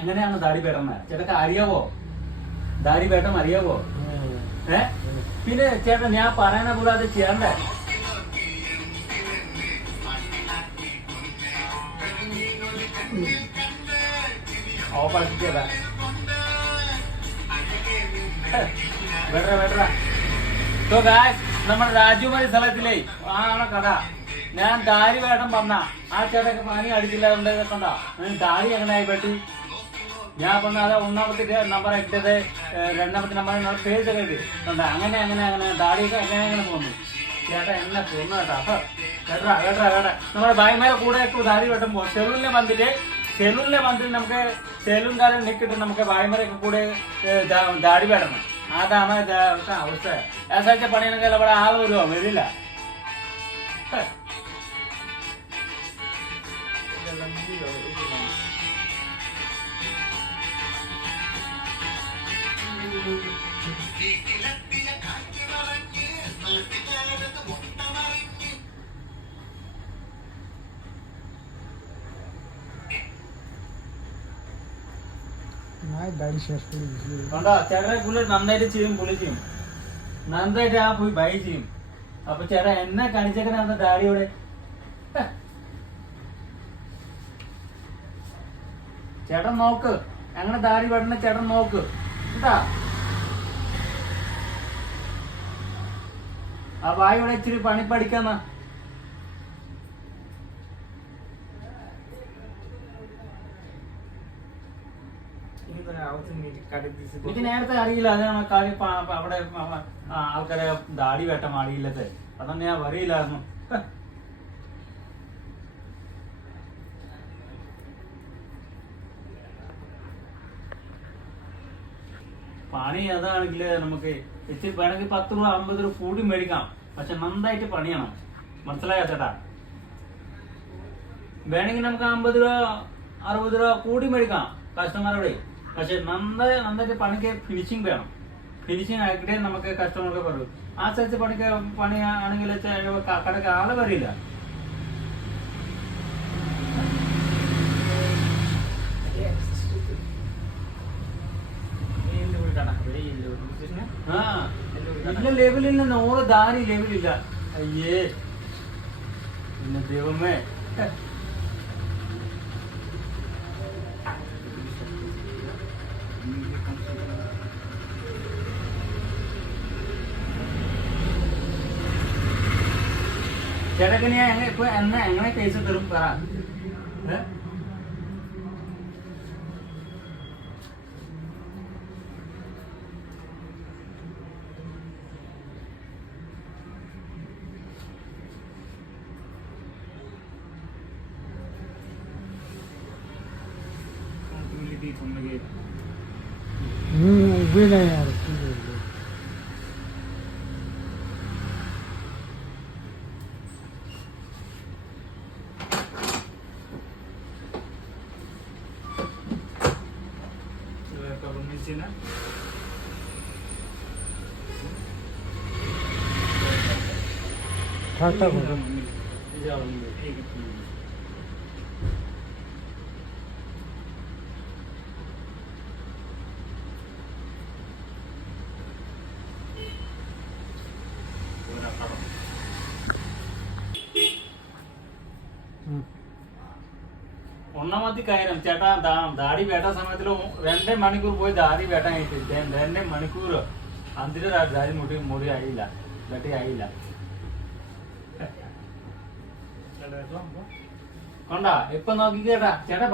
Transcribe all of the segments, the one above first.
എങ്ങനെയാണ് ദാടി വേട്ടം ചേട്ടക്ക് അറിയാവോ? ദാടി വേട്ടം അറിയാവോ? പിന്നെ ചേട്ടൻ ഞാൻ പറയുന്ന പോലെ അത് ചെയ്യണ്ടേ? പഠിച്ചതാ നമ്മുടെ രാജുമാരി സ്ഥലത്തിലേ ആണ് കഥ. ഞാൻ ദാരി വേട്ടം വന്ന ആ ചേട്ടക്ക് പനി അടിച്ചില്ല കണ്ടാ ദാരി എങ്ങനെ ആയി പറ്റി. ഞാൻ പറഞ്ഞ അത് ഒന്നാമത്തെ നമ്പർ ഇട്ടത്, രണ്ടാമത്തെ നമ്പർ പേജ് ഒക്കെ കണ്ടാ അങ്ങനെ അങ്ങനെ അങ്ങനെ ദാടിയൊക്കെ എങ്ങനെ എങ്ങനെ പോന്നു. ചേട്ടാ എന്നെ പോന്നു കേട്ടാ. അപ്പൊ കേട്ടാ കേട്ടാ കേട്ടാ നമ്മുടെ ഭായിമാരെ കൂടെ ദാരി വേട്ടം പോകും. സെലൂണിലെ വന്നിട്ട് നമുക്ക് സെലൂൺകാരൻ നിൽക്കിട്ട് നമുക്ക് ഭായിമാരൊക്കെ കൂടെ ദാടി വേട്ടണം. അതാണ് അവസ്ഥ. ഏസാഴ്ച പണിയാണെങ്കിൽ അവിടെ ആള് വരുമോ? വരില്ല. ചേട്ടനെ പുള്ളി നന്നായിട്ട് ചെയ്യും. പുള്ളി ചെയ്യും നന്നായിട്ട്. ആ പോയി ബൈ ചെയ്യും. അപ്പൊ ചേട്ടാ എന്നെ കാണിച്ചേക്കണ ഡാഡിയോടെ ചേട്ടൻ നോക്ക്. അങ്ങനെ ദാരി വെട്ടണ ചേട്ടൻ നോക്ക് കേട്ടാ. ആ വായുടെ ഇച്ചിരി പണി പഠിക്കാന്നാ. എനിക്ക് നേരത്തെ അറിയില്ല. അതാണ് കാര്യം. അവിടെ ആൾക്കാരെ ദാടി വേട്ടം അറിയില്ലത്. അതൊന്നും ഞാൻ അറിയില്ലായിരുന്നു. പണി അതാണെങ്കിൽ നമുക്ക് ഇച്ചിരി വേണമെങ്കിൽ 10 രൂപ 50 രൂപ കൂടി മേടിക്കാം. പക്ഷെ നന്നായിട്ട് പണിയാണ്. മനസ്സിലായോ ചേട്ടാ? വേണമെങ്കിൽ നമുക്ക് 50 രൂപ 60 രൂപ കൂടി മേടിക്കാം കസ്റ്റമറോടെ. പക്ഷെ നന്നായിട്ട് പണിക്ക് ഫിനിഷിങ് വേണം. ഫിനിഷിങ് ആക്കിയിട്ടേ നമുക്ക് കസ്റ്റമർക്ക് പറയൂ. ആ സ്ഥലത്ത് പണി ആണെങ്കിൽ കടക്ക് ആള് വരില്ല. ഇല്ല ലെവലില്ല. 100 ദാരി ലെവലില്ല. അയ്യേ പിന്നെ ദൈവമേ. ചേട്ടക്ക് നീ ഇപ്പൊ എങ്ങനെ കേസ് തരും പറ. यार ഒന്നാമത്തെ കാര്യം ചേട്ടാ ദാടി വേട്ട സമയത്തില് 2 മണിക്കൂർ പോയി ദാടി വേട്ടാൻ കിട്ടി. 2 മണിക്കൂർ അതിന്റെ ദാടി മുടി ആയില്ല. വെട്ടി ആയില്ല. കൊണ്ടാ ഇപ്പൊ നോക്കിക്കേട്ടാ. ചേട്ടാ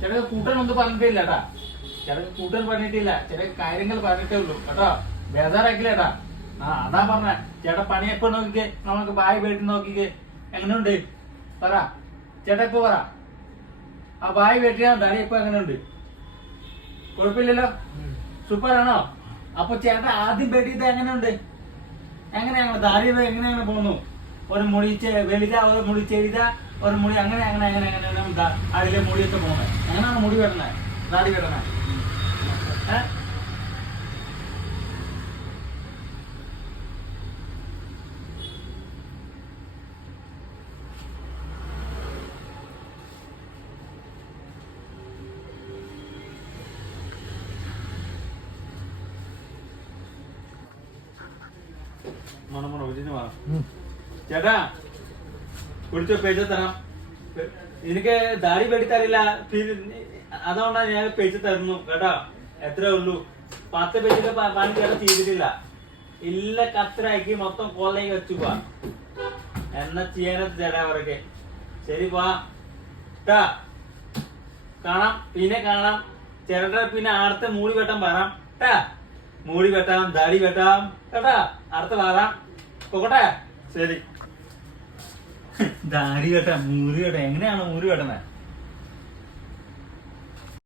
ചേട്ടക്ക് കൂട്ടനൊന്നും പറഞ്ഞിട്ടില്ല കേട്ടാ. ചേട്ടക്ക് കൂട്ടൻ പറഞ്ഞിട്ടില്ല. ചില കാര്യങ്ങൾ പറഞ്ഞിട്ടേ ഉള്ളൂ കേട്ടോ. ബേജാറാക്കില്ലേട്ടാ. അതാ പറഞ്ഞ ചേട്ടാ. പണി എപ്പോ നോക്കിക്കേ. നമുക്ക് ബായ് വീട്ടിൽ നോക്കിക്കേ. എങ്ങനെയുണ്ട് പറ ചേട്ടാ. ഇപ്പൊ പറ. ആ ബായ് വെട്ടിയാ ദാടി ഇപ്പൊ എങ്ങനെയുണ്ട്? കുഴപ്പമില്ലല്ലോ. സൂപ്പറാണോ? അപ്പൊ ചേട്ടാ ആദ്യം വെട്ടിയത് എങ്ങനെയുണ്ട്? എങ്ങനെയാണ് ദാടി എങ്ങനെയാണ് പോകുന്നു? ഒരു മുടി വലുത, ഒരു മുടി ചെറുത, ഒരു മുടി അങ്ങനെ അങ്ങനെ അങ്ങനെ അങ്ങനെ അതിലെ മുടിയൊക്കെ പോകുന്നത്. എങ്ങനെയാണ് മുടി വെട്ടണേ? ദാടി വെട്ടണേ? ചേട്ടാ കുടിച്ചോ, പേച്ച് തരാം. എനിക്ക് ദാടി പേടിത്തറിയില്ല, അതുകൊണ്ടാണ് ഞാൻ പേച്ച് തരുന്നു കേട്ടോ. എത്രേ ഉള്ളൂ, 10 പേജൊക്കെ പണി ചേട്ടാ ചെയ്തിട്ടില്ല. ഇല്ല കത്തരാക്കി മൊത്തം കോളേക്ക് വെച്ചു പോവാ. എന്നാ ചെയ്യാനത് ചേട്ടാ അവരൊക്കെ. ശരി വാ ട്ടാ, കാണാം, പിന്നെ കാണാം. ചേട്ടാ പിന്നെ അടുത്ത മൂടി വെട്ടാൻ വരാം ട്ടാ. മൂടി വെട്ടാം, ദാടി വെട്ടാം കേട്ടാ. അടുത്ത വരാം, പോകട്ടെ. ശരി. ദാടി വെട്ടാം, മൂടി വെട്ടാം. എങ്ങനെയാണോ മൂടി വെട്ടണേ?